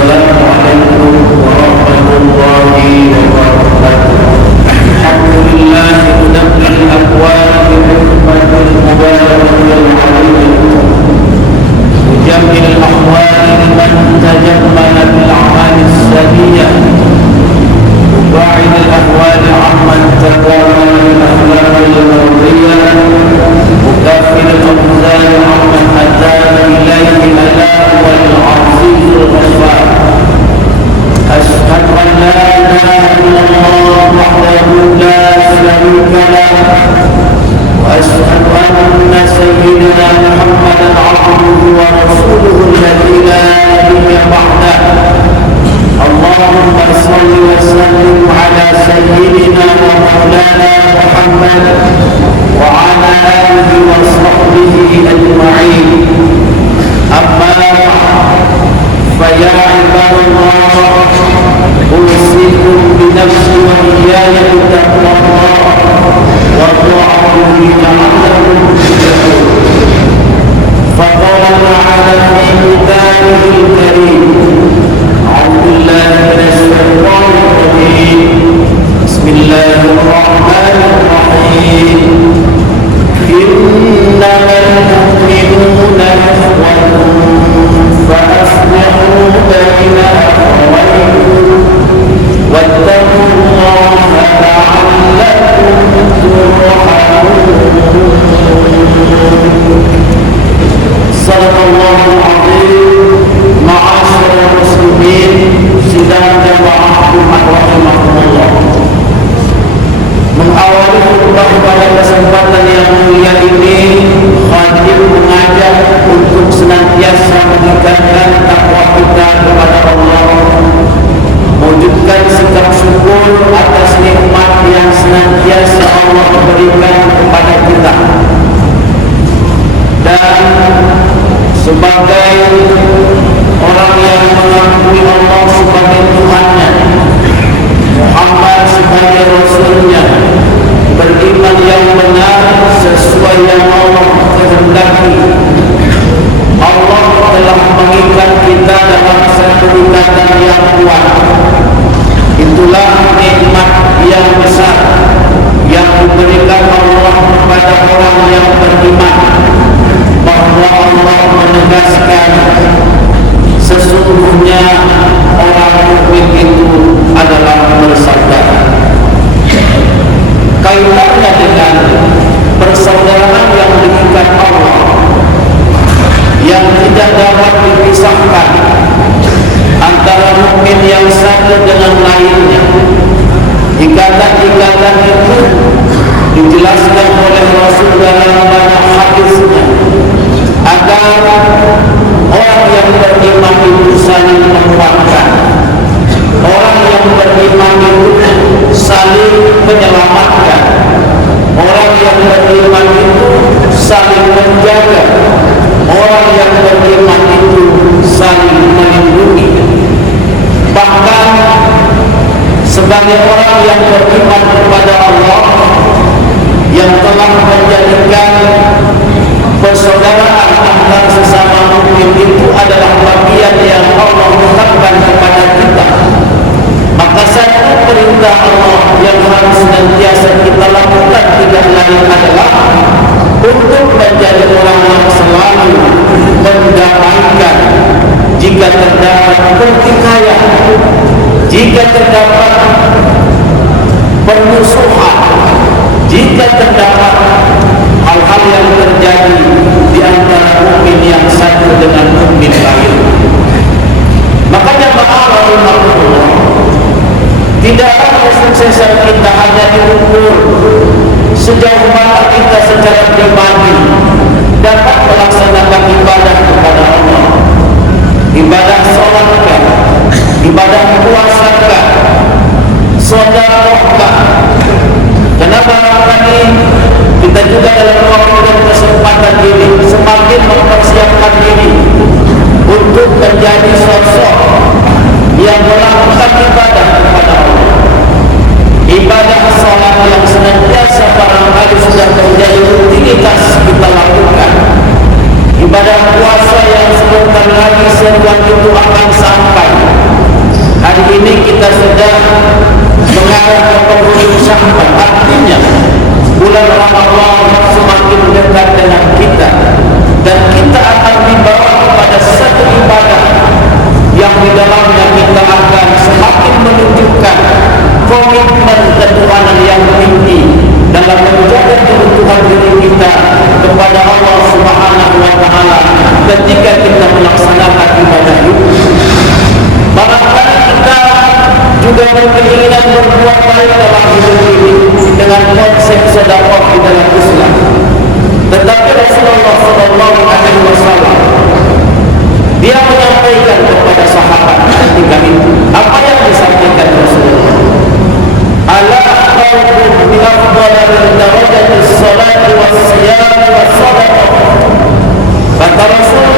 Assalamualaikum warahmatullahi wabarakatuh. Alhamdulillah mudabbil aqwal bi hikmatil mubarakil alim. Mujamil ahwal liman tajammala bil a'malis sadiyah. Mubaid al ahwal amman takamala bil akhlaqil mardiyah. Mukafil al amzal amman atana ilayhi ala wal azizul ghaffar. Ashhadu an la ilaha illallah wahdahu la sharika lah wa ashhadu anna sayyidina Muhammadan abduhu wa rasuluhu alladzi la nabiyya ba'dahu. Allahumma shalli wa sallim ala sayyidina wa maulana Muhammad wa ala alihi wa sahbihi ajma'in. Amma فيا عباد الله أوصيكم بنفسي وإياي بتقوى الله وطاعته لعلكم تفلحون. فقال تعالى في كتابه الكريم: أعوذ بالله من الشيطان الرجيم. بسم الله الرحمن الرحيم. إنما المؤمنون إخوة فأصلحوا بين أخويكم واتقوا الله لعلكم ترحمون. صدق الله العظيم. معاشر المسلمين sidang jamaah umat rahimakumullah. Mengawali khutbah pada kesempatan yang mulia ini, khatib mengajak untuk senantiasa meningkatkan takwa kita kepada Allah, mewujudkan sikap syukur atas nikmat yang senantiasa Allah berikan kepada kita, dan sebagai orang yang mengakui Allah sebagai Tuhannya, Muhammad sebagai Rasulnya, beriman yang benar sesuai yang Allah kehendaki. Allah telah mengikat kita dalam satu ikatan yang kuat. Itulah nikmat yang besar yang diberikan Allah kepada orang yang beriman, bahwa Allah menegaskan sesungguhnya orang mukmin itu adalah bersaudara. Kaitannya dengan persaudaraan yang diikat Allah, yang tidak dapat dipisahkan antara mukmin yang satu dengan lainnya. Ikatan-ikatan itu dijelaskan oleh Rasul dalam banyak hadisnya, agar orang yang beriman itu saling menguatkan, orang yang beriman itu saling menyelamatkan, orang yang beriman itu saling menjaga, orang yang beriman itu saling melindungi. Bahkan sebagai orang yang beriman kepada Allah, yang telah menjadikan persaudaraan antar sesama mukmin itu adalah bagian yang Allah tetapkan kepada kita, maka satu perintah Allah yang harus senantiasa kita lakukan tidak lain adalah untuk menjadi orang yang selalu mendamaikan jika terdapat pertikaian, jika terdapat permusuhan, jika terdapat hal-hal yang terjadi di antara mukmin yang satu dengan mukmin lain. Makanya rahimahullah, tidaklah kesuksesan kita hanya diukur sejauh mana kita secara pribadi dapat melaksanakan ibadah kepada Allah, ibadah sholatkah, ibadah puasakah, sedekahkah. Kenapa kami kita juga dalam waktu dan kesempatan ini semakin mempersiapkan diri untuk menjadi sosok yang melakukan ibadah kepada Allah, ibadah salat yang senantiasa barangkali sudah menjadi rutinitas kita lakukan, ibadah puasa yang sebentar lagi seruan itu akan sampai, kehidupan. Artinya bulan Ramadan semakin dekat dengan kita, dan kita akan dibawa kepada satu ibadah yang di dalamnya kita akan semakin menunjukkan komitmen ketuhanan yang tinggi dalam menjaga kebutuhan diri kita kepada Allah Subhanahu wa Ta'ala ketika kita melaksanakan ibadah itu. Barangkali kita juga berkeinginan berbuat baik dalam hidup ini dengan konsep sedekah di dalam Islam. Tetapi Rasulullah SAW dia menyampaikan kepada sahabat ketika itu, apa yang disampaikan Rasulullah? Ala akhbarukum bi afdalil darajatis salati was siyam was sadaqah. Kata Rasul,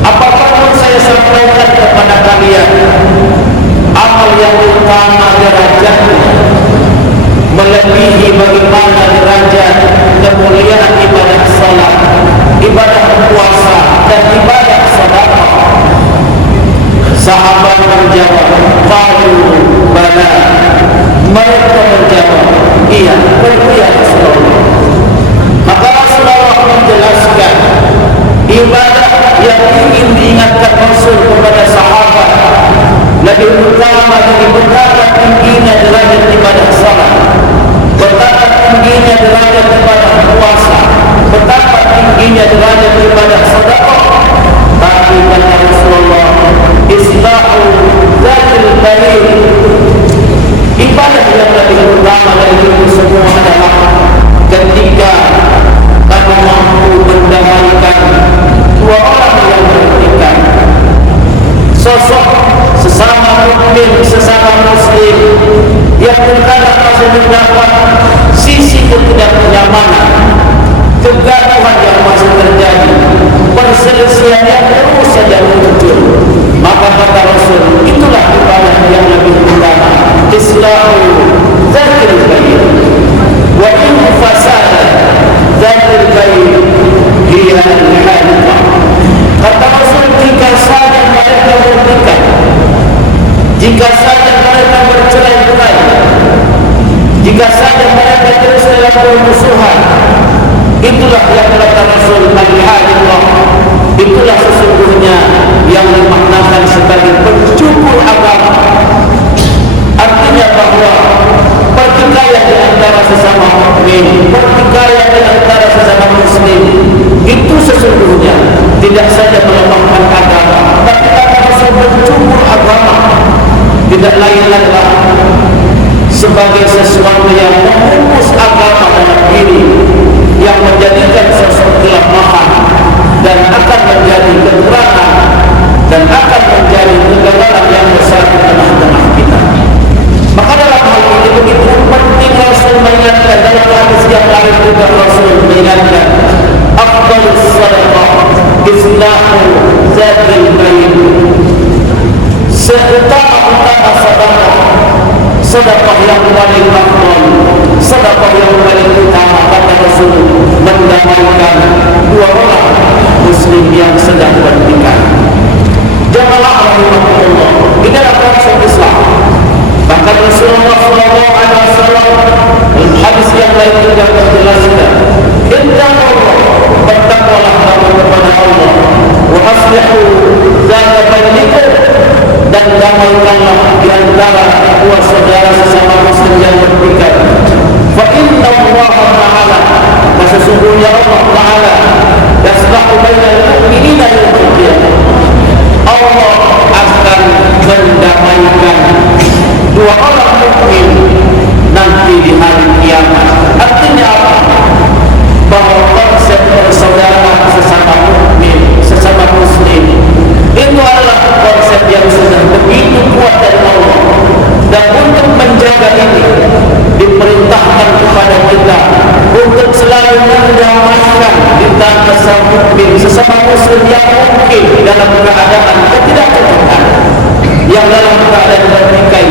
apakah pun saya sampaikan kepada kalian amal yang utama derajatnya, melebihi bagaimana derajat kemuliaan ibadah salat, ibadah puasa dan ibadah sedekah. Sahabat menjawab, qalu bala. Mereka menjawab, iya, ya Rasulullah. Maka Rasulullah menjelaskan ibadah yang ingin diingatkan Rasul kepada sahabat lebih utama dari betapa tingginya derajat ibadah salat, betapa tingginya derajat ibadah puasa, betapa tingginya derajat ibadah sedekah. Tapi kata Rasulullah, islahu dzatil bayn, ibadah yang lebih utama dari itu semua adalah ketika kamu mampu mendamaikan dua orang yang bertikai. Sosok sesama mukmin, sesama muslim yang terkadang masih mendapat sisi ketidaknyamanan, kegaduhan yang masih terjadi, perselisihan yang terus saja muncul. Maka kata Rasul, itulah ibadah yang lebih utama. Islahu dzatil bayn wa in fasada dzatil bayn hiya al-halqa. Kata Rasul, jika saja mereka bertikai, jika saja mereka bercerai-berai, jika saja mereka terus dalam permusuhan, itulah yang kata Rasul, al-halqa, itulah sesungguhnya yang dimaknakan sebagai pencukur agama. Artinya bahawa pertikaian di antara sesama mukmin, pertikaian di antara sesama muslim, itu sesungguhnya tidak saja melemahkan agama, tapi kata Rasul mencukur agama. Tidak lain adalah sebagai sesuatu yang memutus agama dalam diri, yang menjadikan sesuatu kelemahan dan akan menjadi kekurangan dan akan menjadi kegagalan yang besar di tengah-tengah kita. Maka dalam hal ini begitu penting Rasul mengingatkan, dalam hadis yang lain juga Rasul mengingatkan, afdalus sadaqah islahu dzatil bayn. Seutama-utama sedekah, sedekah yang paling afdal, sedekah yang paling utama, kata Rasul, mendamaikan dua orang muslim yang sedang bertikai. Jamaah rahimahullah, ini adalah konsep Islam. Bahkan Rasulullah SAW dalam hadis yang lain juga menjelaskan, ittaqullah, bertakwalah kamu kepada Allah, wa aslihu dzata bainikum, dan damaikanlah di antara dua saudara sesama muslim yang bertikai. Fa inna Allah Ta'ala, sesungguhnya Allah Ta'ala yaslahu bainal mu'minina yaumil qiyamah, Allah akan mendamaikan dua orang mukmin nanti di hari kiamat. Artinya apa? Bahawa konsep persaudaraan sesama mukmin, sesama muslim, itu adalah konsep yang sudah begitu kuat dari Allah. Dan untuk menjaga ini diperintahkan kepada kita untuk selalu mendamaikan di antara sesama mukmin, sesama muslim yang mungkin dalam keadaan ketidakcocokan, yang dalam keadaan bertikai.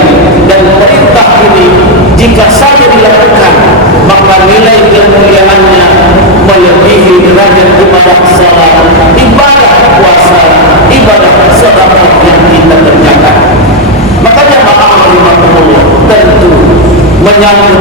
Dan perintah ini jika saja dilakukan, maka nilai kemuliaannya melebihi derajat ibadah salat, ibadah puasa, ibadah sedekah yang kita kerjakan. Makanya maka Allah tentu menyambut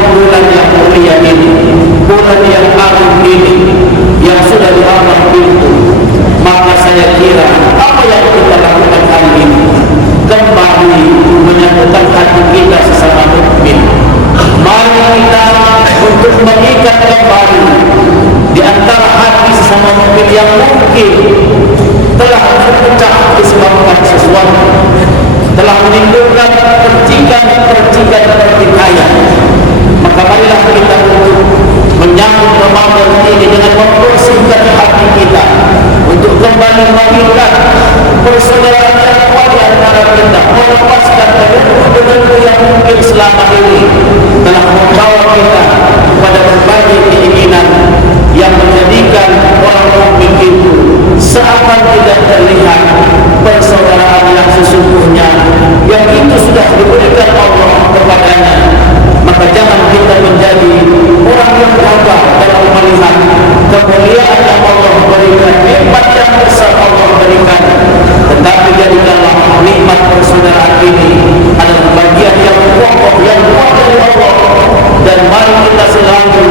ini adalah bagian yang pokok yang kuat dari Allah, dan mari kita selalu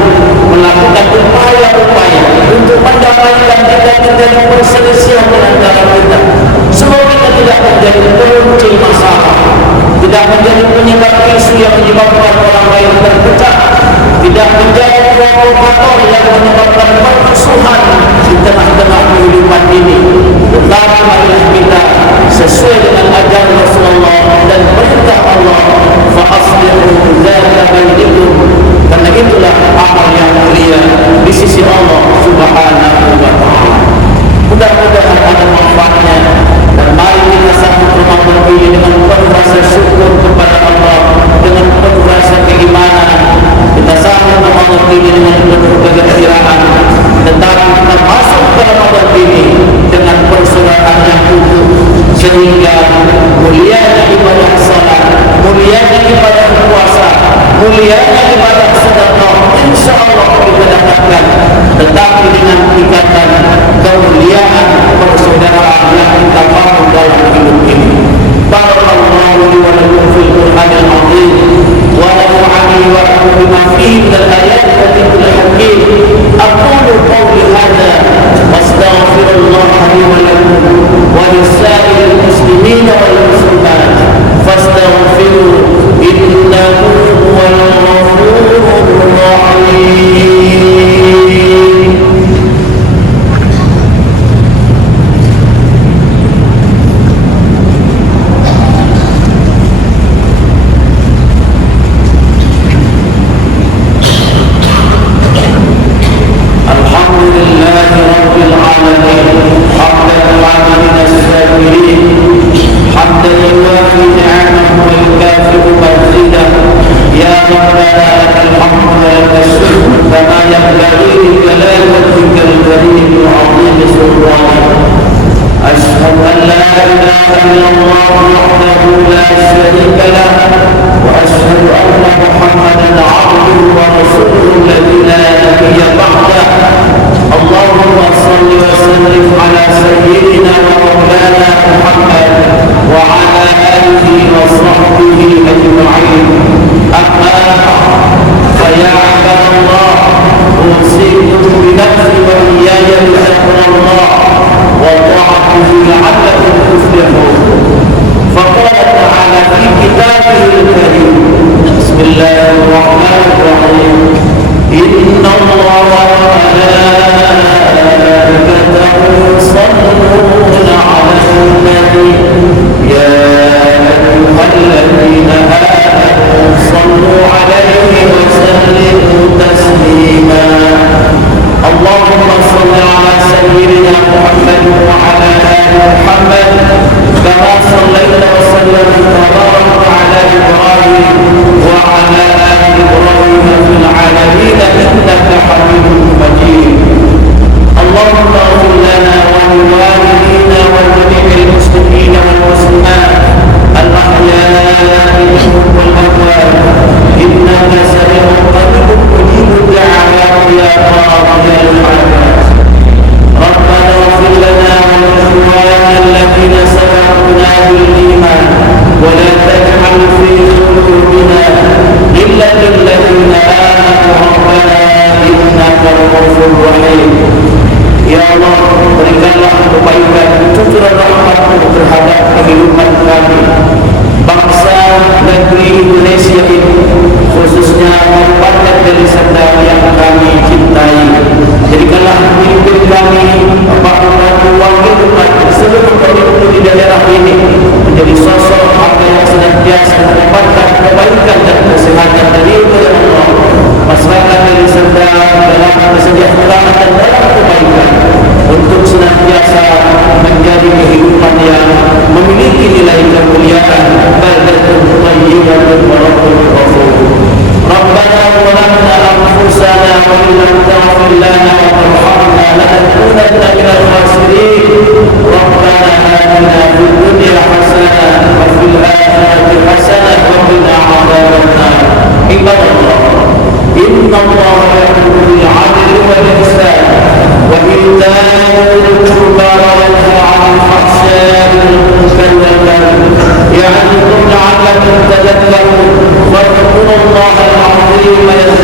melakukan upaya-upaya untuk mendamaikan tidak terjadi perselisihan di antara kita. Semoga kita tidak menjadi pemuncul masalah, tidak menjadi penyebab isu yang menyebabkan orang lain terpecah, tidak menjadi provokator yang menyebabkan permusuhan di tengah-tengah kehidupan ini. Tetapi marilah kita sesuai dengan ajaran Rasulullah dan perintah Allah, fa aslihu dzata bainakum, karena itulah amal yang mulia di sisi Allah Subhanahu wa taala. Mudah-mudahan ada manfaatnya, dan mari kita sambut Ramadan ini dengan penuh rasa syukur kepada Allah, dengan penuh rasa keimanan. Kita sambut Ramadan ini dengan penuh kegembiraan, tetapi kita masuk ke Ramadan ini dengan persaudaraan yang utuh, sehingga mulianya ibadah salat, mulianya ibadah puasa, mulianya ibadah sedekah insyaallah kita dapatkan, tetapi dengan ikatan kemuliaan persaudaraan yang kita bangun dalam hidup ini. Barakallahu li wa lakum fil Qur'anil azim, wa nafa'ani wa iyyakum bima fihi min al-ayat wa dhikril hakim. Aqulu qawli hadha wastaghfirullah li wa lakum wa lisa'iril muslimin wal muslimat fastaghfiru innahu huwal ghafurur rahim. يعظكم ma